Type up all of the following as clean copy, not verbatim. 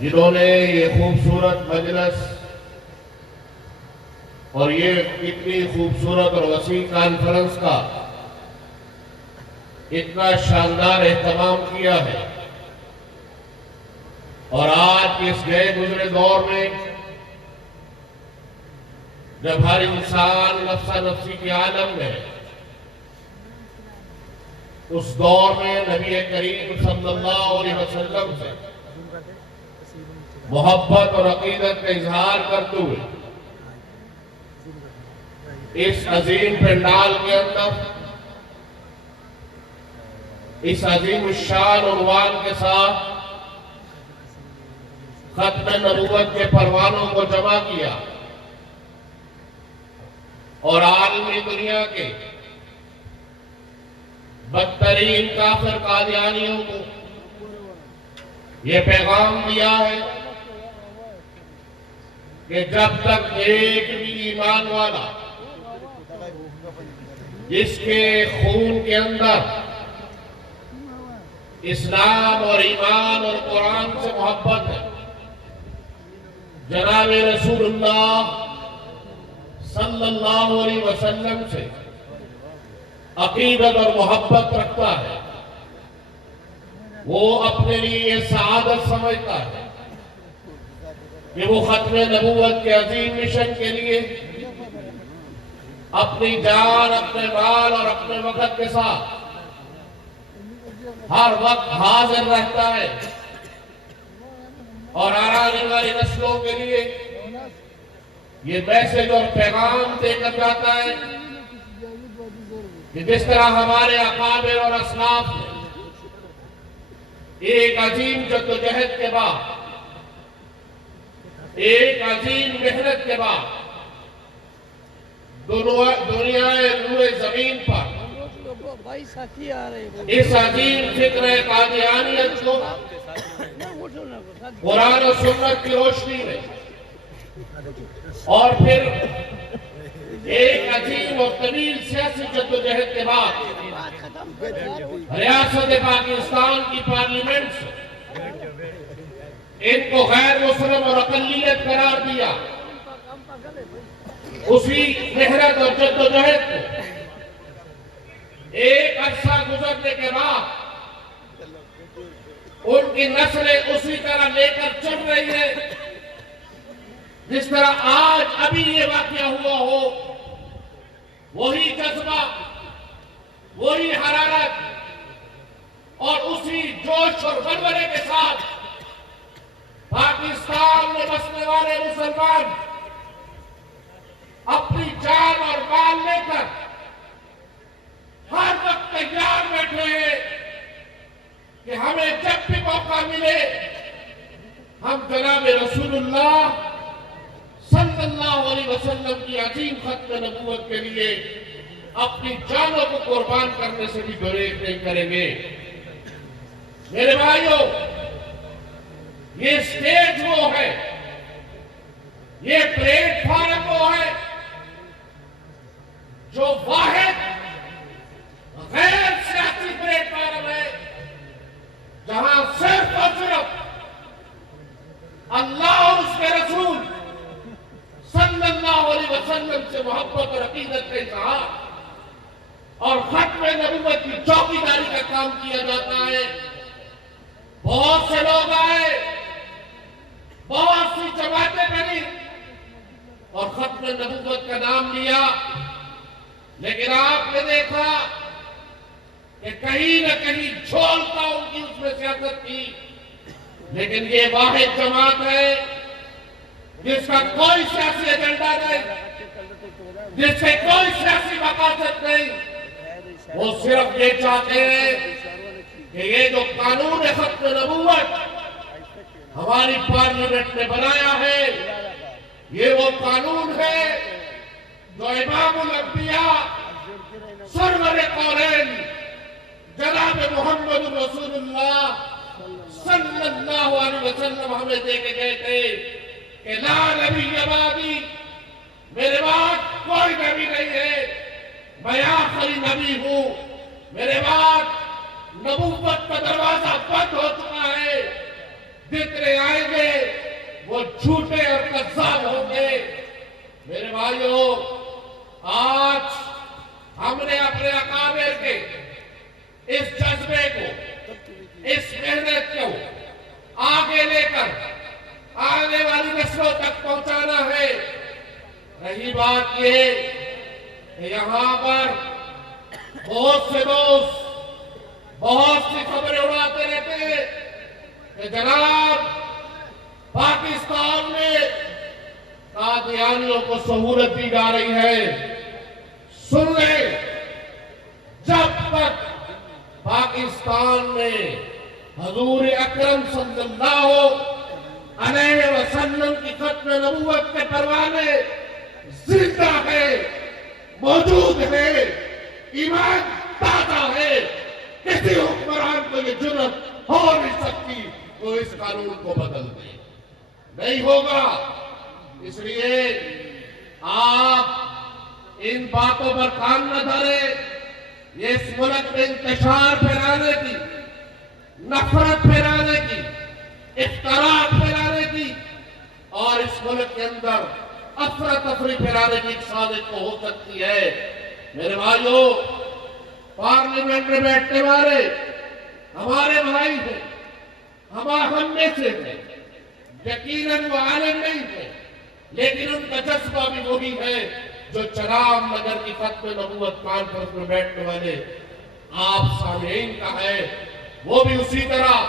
جنہوں نے یہ خوبصورت مجلس اور یہ اتنی خوبصورت اور وسیع کانفرنس کا اتنا شاندار اہتمام کیا ہے، اور آج اس گئے گزرے دور میں جب ہر انسان نفسا نفسی کے عالم میں، اس دور میں نبی کریم صلی اللہ علیہ وسلم سے محبت اور عقیدت کا اظہار کرتے ہوئے اس عظیم پنڈال کے اندر اس عظیم الشان عنوان کے ساتھ ختم نبوت کے پروانوں کو جمع کیا اور عالمی دنیا کے بدترین کافر قادیانیوں کو یہ پیغام دیا ہے کہ جب تک ایک بھی ایمان والا جس کے خون کے اندر اسلام اور ایمان اور قرآن سے محبت ہے، جناب رسول اللہ صلی اللہ علیہ وسلم سے عقیدت اور محبت رکھتا ہے، وہ اپنے لیے یہ سعادت سمجھتا ہے کہ وہ ختم نبوت کے عظیم مشن کے لیے اپنی جان، اپنے مال اور اپنے وقت کے ساتھ ہر وقت حاضر رہتا ہے، اور آنے والی نسلوں کے لیے یہ میسج اور پیغام دے کر جاتا ہے کہ جس طرح ہمارے اکابر اور اسلاف نے ایک عظیم جدوجہد کے بعد، ایک عظیم محنت کے بعد دنیا روئے زمین پر اس عظیم فکر قادیانیت کو قرآن و سنت کی روشنی میں اور پھر ایک عظیم اور طویل سیاسی جدوجہد کے بعد ریاست پاکستان کی پارلیمنٹ سے ان کو غیر مسلم اور اقلیت قرار دیا، اسی محنت اور جدوجہد کو ایک عرصہ گزرنے کے بعد ان کی نسلیں اسی طرح لے کر چل رہی ہیں جس طرح آج ابھی یہ واقعہ ہوا ہو، وہی جذبہ، وہی حرارت اور اسی جوش اور غرغرے کے ساتھ پاکستان میں بسنے والے مسلمان اپنی جان اور مال لے کر ہر وقت تیار بیٹھے ہیں کہ ہمیں جب بھی موقع ملے ہم جناب رسول اللہ صلی اللہ علیہ وسلم کی عظیم ختم نبوت کے لیے اپنی جانوں کو قربان کرنے سے بھی گریز نہیں کریں گے۔ میرے بھائیوں، یہ سٹیج وہ ہے، یہ پلیٹ فارم وہ ہے جو واحد غیر سیاسی پلیٹ فارم ہے جہاں صرف اور صرف اللہ اور اس کے رسول صلی اللہ علیہ وسلم سے محبت اور عقیدت کا اظہار اور ختم نبوت کی چوکیداری کا کام کیا جاتا ہے۔ بہت سے لوگ آئے، بہت سی جماعتیں بنی اور ختم نبوت کا نام لیا، لیکن آپ نے دیکھا کہ کہیں نہ کہیں جھولتا ان کی اس میں سیاست تھی، لیکن یہ واحد جماعت ہے جس کا کوئی سیاسی ایجنڈا نہیں، جس سے کوئی سیاسی مقاصد نہیں، وہ صرف یہ چاہتے ہیں کہ یہ جو قانون ختم نبوت ہماری پارلیمنٹ نے بنایا ہے، یہ وہ قانون ہے جو امام الانبیاء سرور قولین جناب محمد رسول اللہ صلی اللہ علیہ وسلم ہمیں دے کے گئے تھے کہ لا نبی بعدی، میرے بعد کوئی نبی نہیں ہے، میں آخری نبی ہوں، میرے بعد نبوت کا دروازہ بند ہو چکا ہے، جتنے آئیں گے وہ جھوٹے اور کذاب ہوں گے۔ میرے بھائیوں، آج ہم نے اپنے اکابر کے اس جذبے کو، اس محنت کو آگے لے کر آنے والی نسلوں تک پہنچانا ہے۔ رہی بات یہ کہ یہاں پر بہت سے دوست بہت سی خبریں اڑاتے رہتے ہیں کہ جناب پاکستان میں قادیانیوں کو سہولت دی جا رہی ہے۔ سن لیں، جب تک پاکستان میں حضور اکرم صلی اللہ علیہ وسلم کی ختم نبوت کے پروانے زندہ ہے، موجود ہے، ایمان تازہ ہے، کسی حکمران کو یہ جرأت ہو نہیں سکتی وہ اس قانون کو بدل دے۔ نہیں ہوگا۔ اس لیے آپ ان باتوں پر کام نہ دھریں۔ یہ اس ملک میں انتشار پھیلانے کی، نفرت پھیلانے کی، اختلاف پھیلانے کی اور اس ملک کے اندر افراتفری پھیلانے کی ایک سازش تو ہو سکتی ہے۔ میرے بھائیوں، پارلیمنٹ میں بیٹھنے والے ہمارے بھائی ہیں، ہم میں سے ہیں، یقیناً وہ عالم نہیں تھے، لیکن ان کا جذبہ بھی وہی ہے جو چرام نگر کی ختم نبوت کانفرنس میں بیٹھنے والے آپ سامعین کا ہے۔ وہ بھی اسی طرح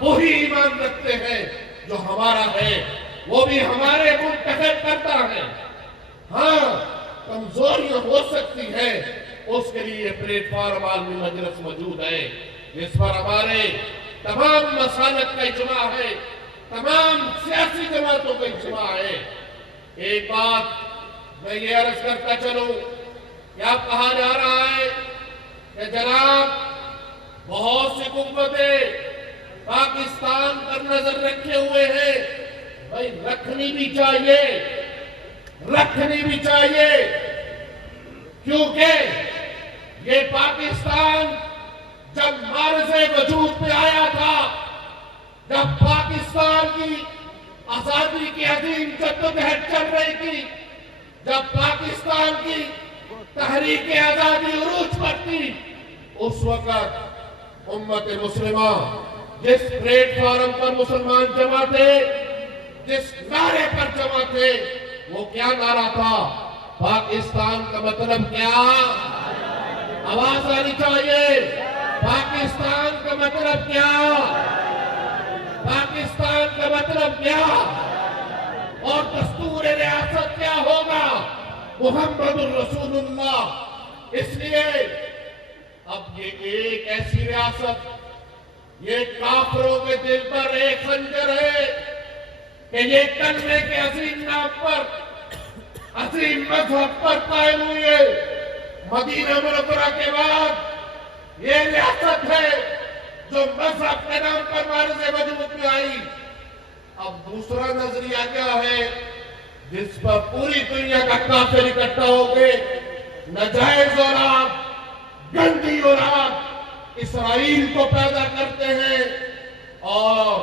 وہی ایمان رکھتے ہیں جو ہمارا ہے، وہ بھی ہمارے منتخب کرتا ہے۔ ہاں، کمزوریاں ہو سکتی ہے، اس کے لیے پلیٹ فارم عالمی مجلس موجود ہے جس پر ہمارے تمام مسالک کا اجماع ہے، تمام سیاسی جماعتوں کا اجماع ہے۔ ایک بات میں یہ عرض کرتا چلوں کہ اب کہا جا رہا ہے کہ جناب بہت سی قوتیں پاکستان پر نظر رکھے ہوئے ہیں۔ بھائی رکھنی بھی چاہیے، رکھنی بھی چاہیے، کیونکہ یہ پاکستان جب معرض وجود پہ آیا تھا، جب پاکستان کی آزادی کی عظیم جدوجہد چل رہی تھی، جب پاکستان کی تحریک آزادی عروج پر تھی، اس وقت امت مسلمہ جس پلیٹ فارم پر مسلمان جمع تھے، جس نعرے پر جمع تھے، وہ کیا نعرہ تھا؟ پاکستان کا مطلب کیا؟ آواز آنی چاہیے۔ پاکستان کا مطلب کیا؟ پاکستان کا مطلب کیا؟ اور دستور ریاست کیا ہوگا؟ محمد الرسول اللہ۔ اس لیے اب یہ ایک ایسی ریاست، یہ کافروں کے دل پر ایک خنجر ہے کہ یہ کلمے کے عظیم نام پر، عظیم مذہب پر قائم ہوئی ہے۔ مدینہ منورہ کے بعد یہ ریاست ہے جو مذہب کے نام پر معرض وجود میں آئی۔ اب دوسرا نظریہ کیا ہے جس پر پوری دنیا کا کافر اکٹھا ہو گئے؟ ناجائز اولاد، گندی اولاد اسرائیل کو پیدا کرتے ہیں اور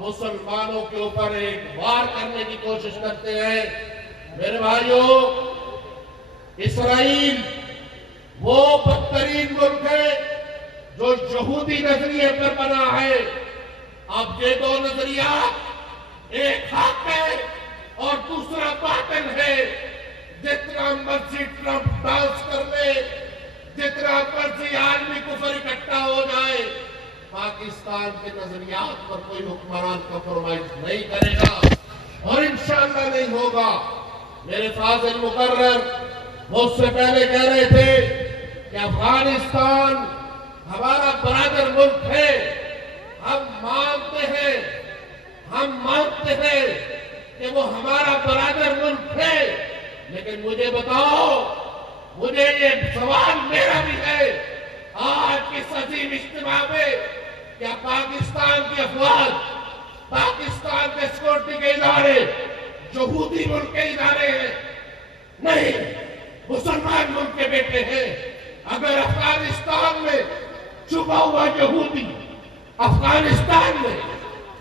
مسلمانوں کے اوپر ایک وار کرنے کی کوشش کرتے ہیں۔ میرے بھائیوں، اسرائیل وہ بدترین ملک ہے جو یہودی نظریے پر بنا ہے۔ اب یہ دو نظریات، ایک حق ہے اور دوسرا باطل ہے۔ جتنا مرضی ٹرمپ ڈانس کر لے، جتنا مرضی عالمی کفر اکٹھا ہو جائے، پاکستان کے نظریات پر کوئی حکمران کمپرومائز نہیں کرے گا اور انشاءاللہ نہیں ہوگا۔ میرے فاضل مقرر مجھ سے پہلے کہہ رہے تھے کہ افغانستان ہمارا برادر ملک ہے، ہم مانتے ہیں کہ وہ ہمارا برادر ملک ہے، لیکن مجھے بتاؤ، مجھے یہ سوال میرا بھی ہے آج اس عظیم اجتماع میں، کیا پاکستان کی افواج، پاکستان کے سیکورٹی کے ادارے یہودی ملک کے ادارے ہیں؟ نہیں، مسلمان ملک کے بیٹے ہیں۔ اگر افغانستان میں چھپا ہوا یہودی، افغانستان میں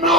9